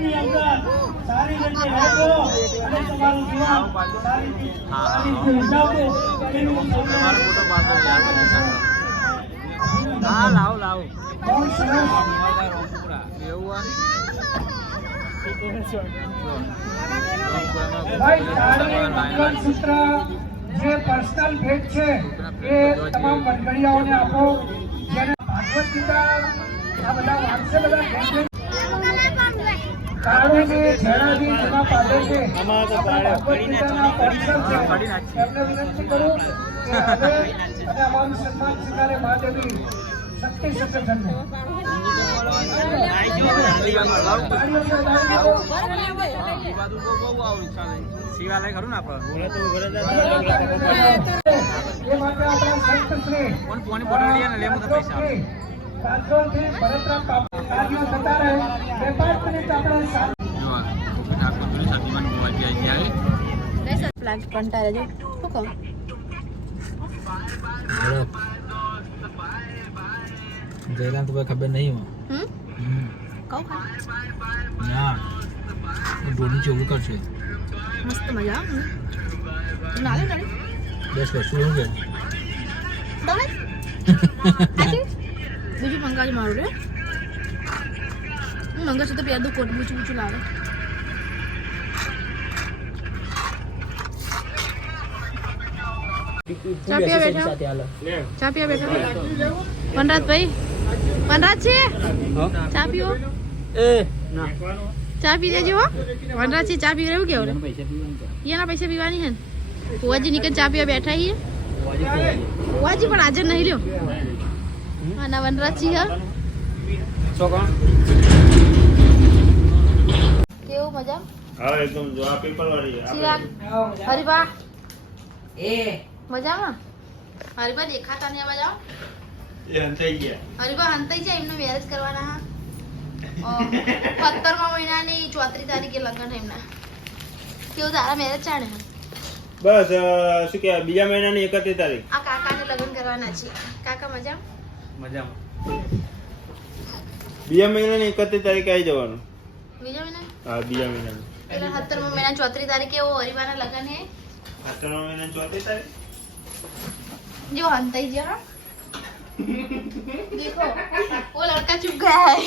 સારી રીતે રહેજો અને તમારું જીવન સારી રીતે- ઉજાવજો. એનું ફોટો પાડતો યાદ હા લાવ લાવ. બહુ સરસ. એવું ભાઈ તાળી મંગળસૂત્ર જે પર્સનલ ભેટ છે એ તમામ વનગડિયાઓને આપો. જેને ભાગવત ગીતા આ બધા વાંચશે બધા ભેટ ભેટ કાળુજી, ઝેણાજી જેમાં છે આપણા ગીતાના પર્સનલ છે. એમને વિનંતી કરું કે હવે અને અમારું સન્માન સ્વીકારે મહાદેવી શક્તિ સચેતનને. તાળીઓથી વધાવી દો. શિવાલય ખરું ને આપણે? ભરતરામ બાપુ કાર્યો થતા રહે આપણે. પ્લાન્ટ શું કહું તો ખબર નહીં હમ કહું ના બોડી ચોખ્ખું કરશે. મસ્ત મજા આવે ને. ના લે તારે બસ બસ શું કે? બીજું મંગાવી મારું રે. હું મંગાશું તો પેલું કોટ બૂચું બૂચું લાવે. ચા પીવા બેઠા? ચા પીવા બેઠા? વનરાજભાઈ વનરાજ છે ચા પીવો? ચા પી લેજો વનરાજ છે ચા પીવા એવું કેવું એના પૈસા પીવાની હે ને? ફુવાજી નીકળ ચા પીવા બેઠા છીએ ફુવાજી પણ હાજર નહીં લ્યો. આના વનરાજી હા કેવું મજા હા એકદમ જો આ પેપર વાળી ચિરાગ હરિભા. એ. મજામાં? હરિભા દેખાતા નહીં આવા. એ હંતાઈ ગયા. હરિભા હંતાઈ છે એમને મેરેજ કરવાના હા. સત્તરમા મહિનાની ચોત્રીસ તારીખે લગ્ન એમના. કેવું તારા મેરેજ ચાલે? હે? બસ અ, શું કહેવાય બીજા મહિનાની એકત્રીસ તારીખ આ કાકાને લગ્ન કરવાના છે કાકા મજા મજામાં બીજા મહિનાની એકત્રીસ તારીખે આવી જવાનું બીજા મહિના હા બીજા મહિનાની એટલે સત્તરમા મહિના ચોત્રીસ તારીખે એવો હરિભાના લગ્ન હે આઠમા મહિનાની ચોત્રીસ તારીખ जो हंताई जी हाँ देखो वो लड़का चुप गया है